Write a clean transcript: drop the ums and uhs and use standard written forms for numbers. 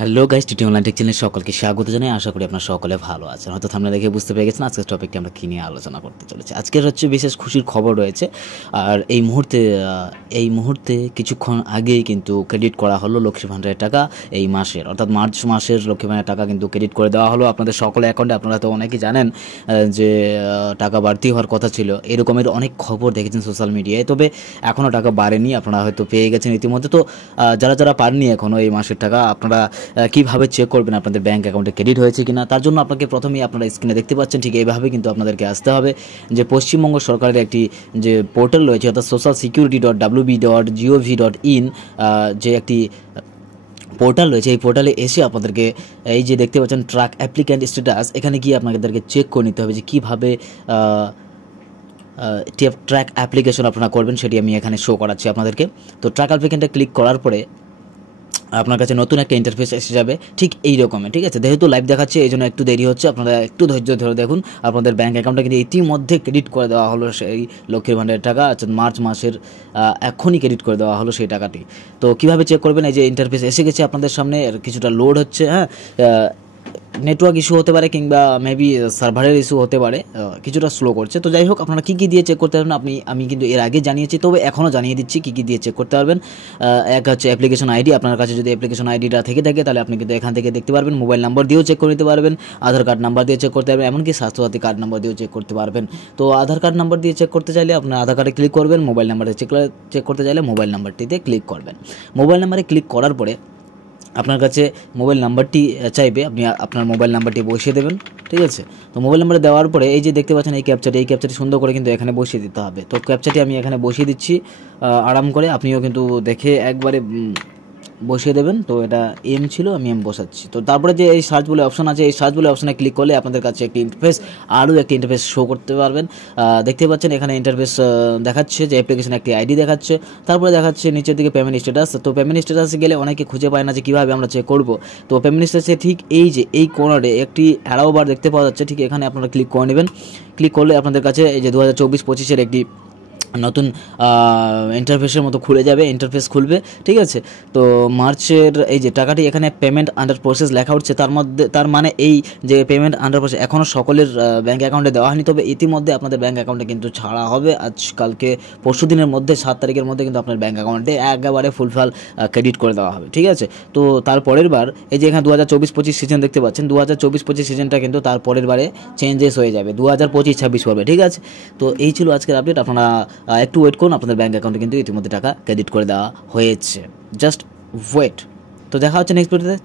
Hello guys, TT online take চ্যানেলে সকলকে স্বাগত জানাই। আশা করি আপনারা সকলে ভালো আছেন। হয়তো থাম্বনেল দেখে বুঝতে পেরে গেছেন আজকের টপিকটি আমরা কী নিয়ে আলোচনা করতে চলেছি। আজকের হচ্ছে বিশেষ খুশির খবর রয়েছে। আর এই মুহূর্তে কিছুক্ষণ আগেই কিন্তু ক্রেডিট করা হলো লক্ষ্মী ভাণ্ডারের টাকা এই মাসের, অর্থাৎ মার্চ মাসের লক্ষ্মী ভাণ্ডারের টাকা কিন্তু ক্রেডিট করে দেওয়া হলো আপনাদের সকলের অ্যাকাউন্টে। আপনারা তো অনেকেই জানেন যে টাকা বাড়তি হওয়ার কথা ছিল, এরকমের অনেক খবর দেখেছেন সোশ্যাল মিডিয়ায়। তবে এখনও টাকা বাড়েনি, আপনারা হয়তো পেয়ে গেছেন ইতিমধ্যে। তো যারা যারা পাননি এখনও এই মাসের টাকা, আপনারা কীভাবে চেক করবেন আপনাদের ব্যাঙ্ক অ্যাকাউন্টে ক্রেডিট হয়েছে কিনা, তার জন্য আপনাকে প্রথমেই আপনারা স্ক্রিনে দেখতে পাচ্ছেন ঠিক এইভাবে কিন্তু আপনাদেরকে আসতে হবে যে পশ্চিমবঙ্গ সরকারের একটি যে পোর্টাল রয়েছে, অর্থাৎ social-security.wb.gov.in যে একটি পোর্টাল রয়েছে। এই পোর্টালে এসে আপনাদেরকে এই যে দেখতে পাচ্ছেন ট্র্যাক অ্যাপ্লিক্যান্ট স্ট্যাটাস, এখানে গিয়ে আপনাদেরকে চেক করে নিতে হবে যে কীভাবে ট্র্যাক অ্যাপ্লিকেশন আপনারা করবেন, সেটি আমি এখানে শো করাচ্ছি আপনাদেরকে। তো ট্র্যাক অ্যাপ্লিকেন্টে ক্লিক করার পরে আপনার কাছে নতুন একটা ইন্টারফেস এসে যাবে ঠিক এই রকমের, ঠিক আছে। যেহেতু লাইভ দেখাচ্ছে এই জন্য একটু দেরি হচ্ছে, আপনারা একটু ধৈর্য ধরে দেখুন। আপনাদের ব্যাঙ্ক অ্যাকাউন্টে কিন্তু ইতিমধ্যে ক্রেডিট করে দেওয়া হলো সেই লক্ষ্মীর ভাণ্ডারের টাকা, অর্থাৎ মার্চ মাসের এখনই ক্রেডিট করে দেওয়া হলো সেই টাকাটি। তো কীভাবে চেক করবেন, এই যে ইন্টারফেস এসে গেছে আপনাদের সামনে, কিছুটা লোড হচ্ছে। হ্যাঁ, নেটওয়ার্ক ইস্যু হতে পারে কিংবা মেবি সার্ভারের ইস্যু হতে পারে, কিছুটা স্লো করছে। তো যাই হোক, আপনারা কী কী দিয়ে চেক করতে পারবেন আমি কিন্তু এর আগে জানিয়েছি, তবে এখনও জানিয়ে দিচ্ছি কী কী দিয়ে চেক করতে পারবেন। এক হচ্ছে অ্যাপ্লিকেশন আইডি। আপনার কাছে যদি অ্যাপ্লিকেশন আইডিটা থেকে থাকে তাহলে আপনি কিন্তু এখান থেকে দেখতে পারবেন। মোবাইল নাম্বার দিয়েও চেক করে নিতে পারবেন, আধার কার্ড নাম্বার দিয়ে চেক করতে পারবেন, এমনকি স্বাস্থ্যসাথী কার্ড নাম্বার দিয়েও চেক করতে পারবেন। তো আধার কার্ড নাম্বার দিয়ে চেক করতে চাইলে আপনার আধার কার্ডে ক্লিক করবেন, মোবাইল নাম্বারে চেক করতে চাইলে মোবাইল নাম্বারটিতে ক্লিক করবেন। মোবাইল নাম্বারে ক্লিক করার পরে আপনার কাছে মোবাইল নাম্বারটি চাইবে, আপনি আপনার মোবাইল নাম্বারটি বসিয়ে দেবেন, ঠিক আছে। তো মোবাইল নাম্বারে দেওয়ার পরে এই যে দেখতে পাচ্ছেন এই ক্যাপচাটি সুন্দর করে কিন্তু এখানে বসিয়ে দিতে হবে। তো ক্যাপচাটি আমি এখানে বসিয়ে দিচ্ছি আরাম করে, আপনিও কিন্তু দেখে একবারে বসিয়ে দেবেন। তো এটা এম ছিল, আমি এম বসাচ্ছি। তো তারপরে যে এই সার্চ বলে অপশন আছে, এই সার্চ বলে অপশনে ক্লিক করলে আপনাদের কাছে একটি ইন্টারফেস, আরও একটি ইন্টারফেস শো করতে পারবেন। দেখতে পাচ্ছেন এখানে ইন্টারফেস দেখাচ্ছে যে অ্যাপ্লিকেশন একটি আইডি দেখাচ্ছে, তারপরে দেখাচ্ছে নিচের দিকে পেমেন্ট স্ট্যাটাস। তো পেমেন্ট স্ট্যাটাসে গেলে অনেকে খুঁজে পায় না যে কীভাবে আমরা চেক করব। তো পেমেন্ট স্ট্যাটাসে ঠিক এই যে এই কোণারে একটি অ্যারো বার দেখতে পাওয়া যাচ্ছে, ঠিক এখানে আপনারা ক্লিক করে নেবেন। ক্লিক করলে আপনাদের কাছে এই যে 2024-25-এর একটি নতুন ইন্টারফেসের মতো খুলে যাবে, ইন্টারফেস খুলবে, ঠিক আছে। তো মার্চের এই যে টাকাটি এখানে পেমেন্ট আন্ডার প্রসেস লেখা উঠছে, তার মানে এই যে পেমেন্ট আন্ডার প্রসেস এখনও সকলের ব্যাঙ্ক অ্যাকাউন্টে দেওয়া হয়নি, তবে ইতিমধ্যে আপনাদের ব্যাঙ্ক অ্যাকাউন্টে কিন্তু ছাড়া হবে। আজকালকে পরশু দিনের মধ্যে 7 তারিখের মধ্যে কিন্তু আপনার ব্যাঙ্ক অ্যাকাউন্টে একেবারে ফুলফাল ক্রেডিট করে দেওয়া হবে, ঠিক আছে। তো তারপরের বার এই যে এখানে 2024-25 সিজন দেখতে পাচ্ছেন, 2024-25 সিজনটা কিন্তু তারপরের বারে চেঞ্জেস হয়ে যাবে, 2025-26 পড়বে, ঠিক আছে। তো এই ছিল আজকের আপডেট। আপনারা একটু ওয়েট করুন, আপনাদের ব্যাঙ্ক অ্যাকাউন্টে কিন্তু ইতিমধ্যে টাকা ক্রেডিট করে দেওয়া হয়েছে, জাস্ট ওয়েট। তো দেখা হচ্ছে নেক্সট ভিডিওতে।